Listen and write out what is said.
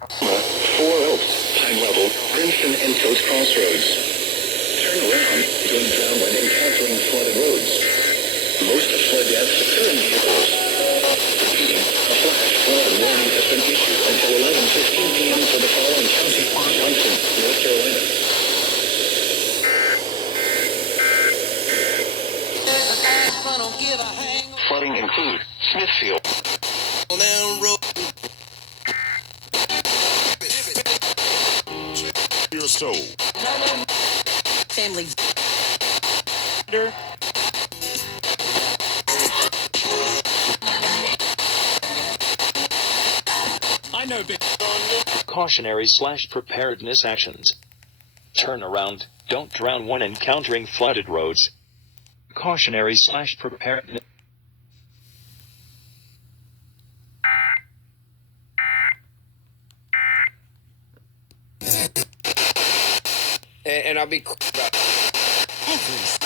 Four Oaks, Pine Level, Princeton, and Coast Crossroads. Turn around, don't drown when encountering flooded roads. Most flood deaths occur in vehicles. Repeating, a flash flood warning has been issued until 11:15 p.m. for the following counties: Johnson, North Carolina. Flooding include Smithfield, your soul, family. I know big. Cautionary/preparedness actions. Turn around, don't drown when encountering flooded roads. Cautionary/preparedness. And I'll be quick about it. Every